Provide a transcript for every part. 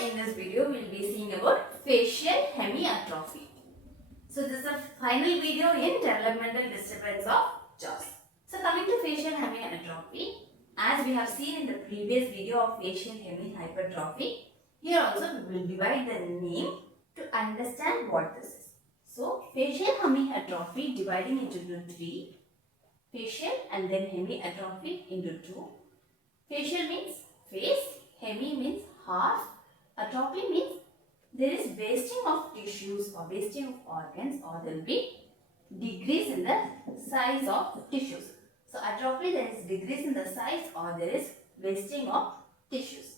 in this video we will be seeing about facial hemiatrophy. So this is the final video in developmental disturbance of jaws. So coming to facial hemiatrophy, as we have seen in the previous video of facial hemihypertrophy, here also we will divide the name to understand what this is. So facial hemiatrophy dividing into three, facial and then hemiatrophy into two. Facial means face, hemi means half, atrophy means there is wasting of tissues or wasting of organs, or there will be decrease in the size of tissues. So atrophy, there is decrease in the size or there is wasting of tissues.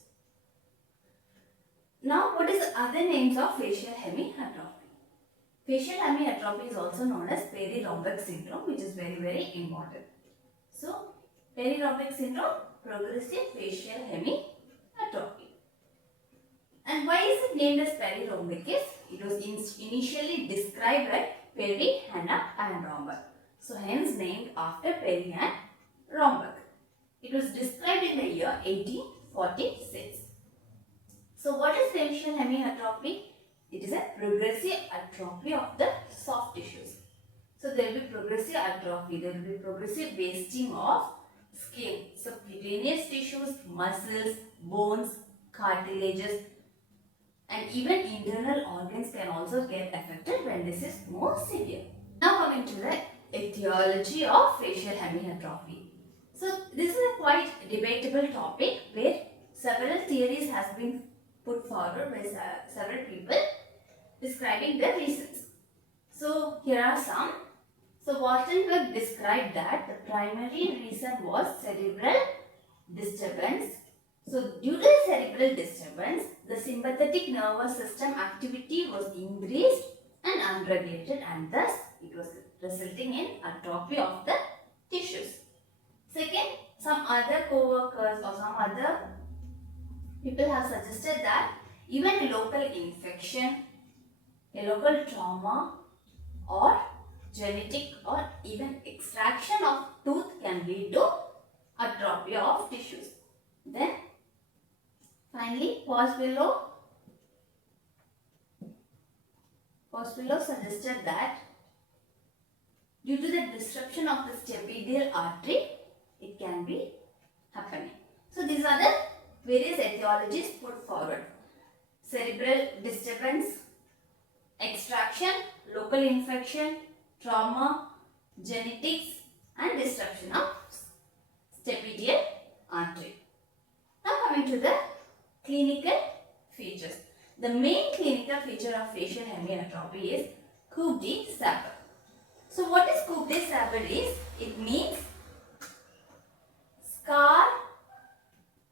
Now what is the other names of facial hemiatrophy? Facial hemiatrophy is also known as Parry Romberg Syndrome, which is very important. So Parry Romberg Syndrome, progressive facial hemiatrophy. And why is it named as Parry Romberg? It was initially described by Pierre and Romberg. So hence named after Pierre and Romberg. It was described in the year 1846. So what is facial hemiatrophy? It is a progressive atrophy of the soft tissues. So there will be progressive atrophy, there will be progressive wasting of skin, subcutaneous tissues, muscles, bones, cartilages, and even internal organs can also get affected when this is more severe. Now coming to the etiology of facial hemiatrophy. So this is a quite debatable topic where several theories has been put forward by several people describing the reasons. So here are some. So Wartenberg described that the primary reason was cerebral disturbance. So due to cerebral disturbance, the sympathetic nervous system activity was increased and unregulated, and thus it was resulting in atrophy of the tissues. Second, some other co-workers or some other people have suggested that even a local infection, a local trauma, or genetic or even extraction of tooth can lead to atrophy of tissues. Then finally, Pospillo suggested that due to the disruption of the stapedial artery, it can be happening. So these are the various etiologies put forward: cerebral disturbance, extraction, local infection, trauma, genetics, and disruption of stapedial artery. Now coming to the clinical features. The main clinical feature of facial hemiatrophy is coupe de sabre. So what is coupe de sabre is? It means scar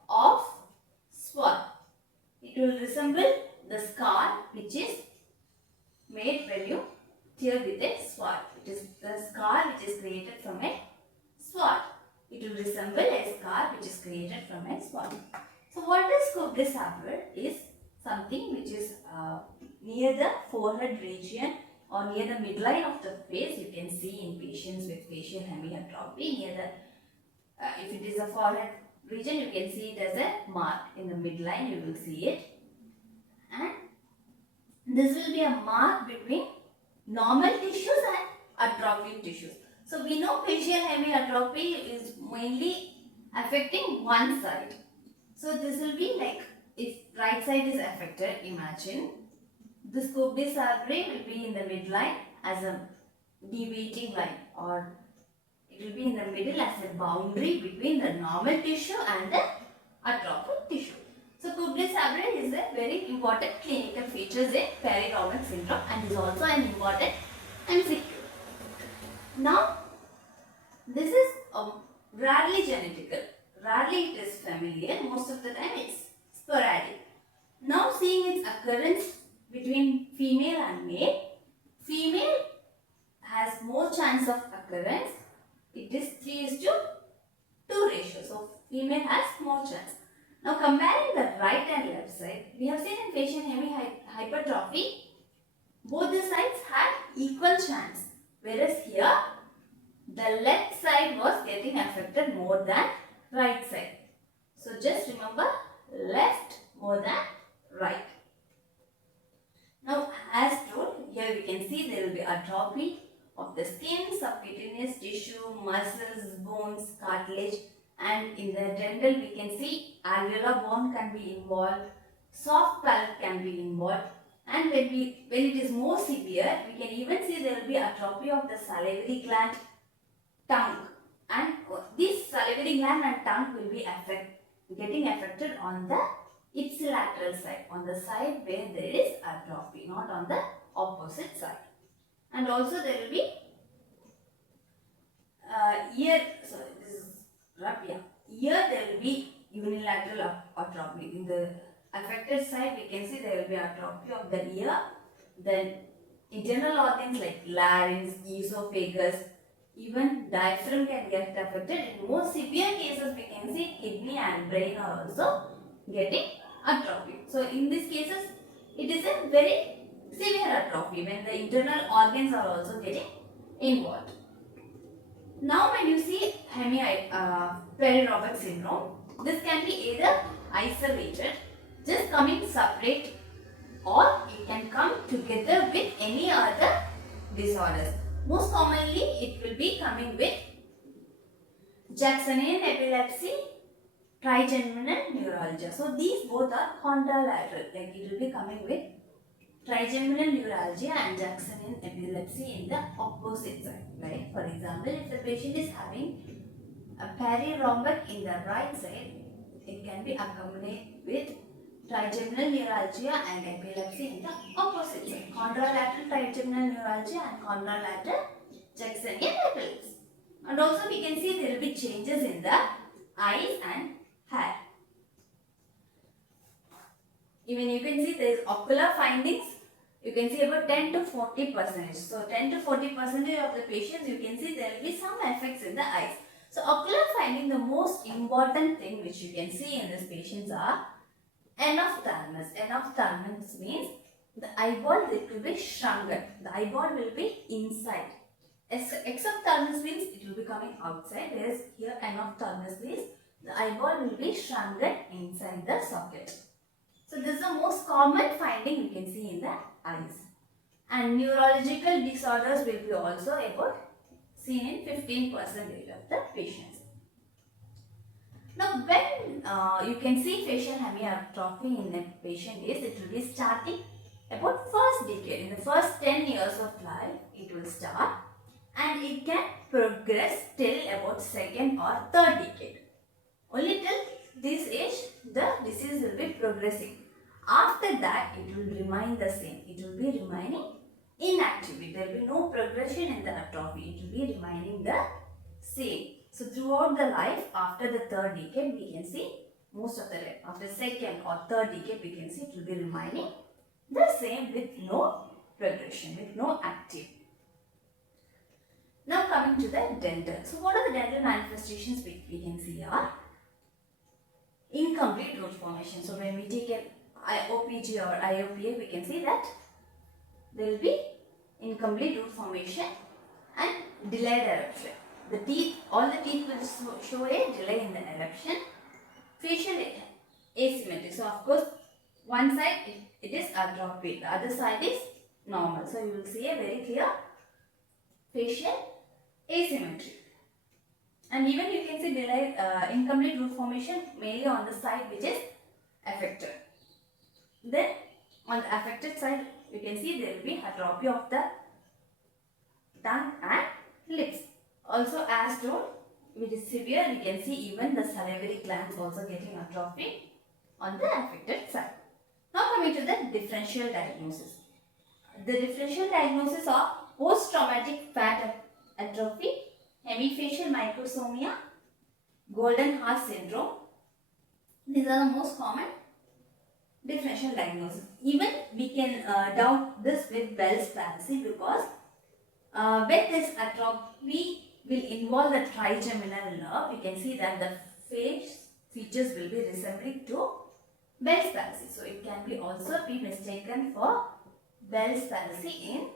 of sword. It will resemble the scar which is made when you tear with a sword. It is the scar which is created from a sword. It will resemble a scar which is created from a sword. So what is coupe de sabre is something which is near the forehead region or near the midline of the face. You can see in patients with facial hemiatrophy near the, if it is a forehead region, you can see it as a mark in the midline, you will see it. And this will be a mark between normal tissues and atrophic tissues. So we know facial hemiatrophy is mainly affecting one side. So this will be like if right side is affected, imagine this coupe de sabre will be in the midline as a deviating line, or it will be in the middle as a boundary between the normal tissue and the atrophic tissue. So coupe de sabre is a very important clinical feature in Parry Romberg syndrome and is also an important MCQ. Now this is rarely genetical, rarely it is familial, most of the time it's sporadic. Now seeing its occurrence between female and male, female has more chance of occurrence. It is 3:2 ratio. So female has more chance. Now comparing the right and left side, we have seen in facial hemihypertrophy, both the sides had equal chance. Whereas here, the left side was getting affected more than right side. So just remember, left more than right. Now, as told, here we can see there will be atrophy of the skin, subcutaneous tissue, muscles, bones, cartilage, and in the dental we can see alveolar bone can be involved, soft pulp can be involved, and when it is more severe, we can even see there will be atrophy of the salivary gland, tongue, and this salivary gland and tongue will be getting affected on the ipsilateral side, on the side where there is atrophy, not on the opposite side. And also there will be here there will be unilateral atrophy. In the affected side we can see there will be atrophy of the ear, then internal organs like larynx, esophagus, even diaphragm can get affected. In more severe cases we can see kidney and brain are also getting atrophy. So in these cases it is a very severe atrophy when the internal organs are also getting involved. Now when you see Parry Romberg Syndrome, this can be either isolated, just coming separate, or it can come together with any other disorders. Most commonly it will be coming with Jacksonian epilepsy, trigeminal neuralgia. So these both are contralateral, like it will be coming with trigeminal neuralgia and Jacksonian epilepsy in the opposite side. Like for example, if the patient is having a Parry Romberg in the right side, it can be accompanied with trigeminal neuralgia and epilepsy in the opposite side. Contralateral trigeminal neuralgia and contralateral Jacksonian epilepsy. And also we can see there will be changes in the eyes and hair. Even you can see there is ocular findings. You can see about 10 to 40%. So 10 to 40% of the patients you can see there will be some effects in the eyes. So ocular finding, the most important thing which you can see in these patients are enophthalmos. Enophthalmos means the eyeball will be shrunken. The eyeball will be inside. Exophthalmos means it will be coming outside, whereas here enophthalmos means the eyeball will be shrunken inside the socket. So this is the most common finding we can see in the eyes. And neurological disorders will be also about seen in 15% of the patients. Now when you can see facial hemiatrophy in a patient is, it will be starting about first decade. In the first 10 years of life it will start, and it can progress till about second or third decade. Only till this age the disease will be progressing. After that it will remain the same. It will be remaining inactive. There will be no progression in the atrophy. It will be remaining the same. So throughout the life, after the third decade we can see most of the life. After second or third decade we can see it will be remaining the same with no progression, with no active. Now coming to the dental. So what are the dental manifestations we can see are incomplete root formation. So when we take an OPG or IOPA, we can see that there will be incomplete root formation and delayed eruption. The teeth, all the teeth will show a delay in the eruption. Facial asymmetry. So of course, one side it is atrophy, the other side is normal. So you will see a very clear facial asymmetry. And even you can see delayed incomplete root formation mainly on the side which is affected. Then on the affected side you can see there will be atrophy of the tongue and lips. Also as told, if it is severe we can see even the salivary glands also getting atrophy on the affected side. Now coming to the differential diagnosis. The differential diagnosis are post-traumatic fat atrophy, hemifacial microsomia, golden heart syndrome. These are the most common differential diagnosis. Even we can doubt this with Bell's palsy because when this atrophy will involve the trigeminal nerve, we can see that the face features will be resembling to Bell's palsy. So it can be also be mistaken for Bell's palsy in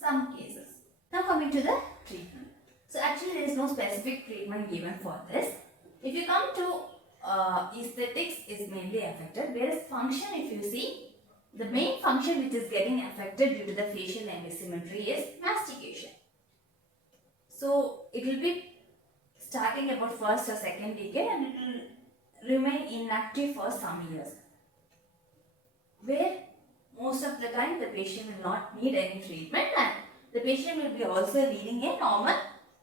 some cases. Now coming to the treatment. So actually there is no specific treatment given for this. If you come to aesthetics is mainly affected, whereas function, if you see, the main function which is getting affected due to the facial asymmetry is mastication. So it will be starting about first or second decade and it will remain inactive for some years, where most of the time the patient will not need any treatment and the patient will be also leading a normal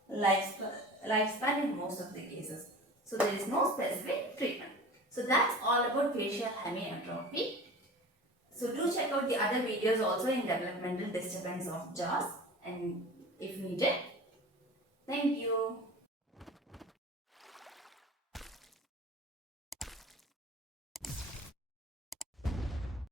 lifespan in most of the cases. So there is no specific treatment. So that's all about facial hemiatrophy. So do check out the other videos also in developmental disturbance of jaws and if needed. Thank you.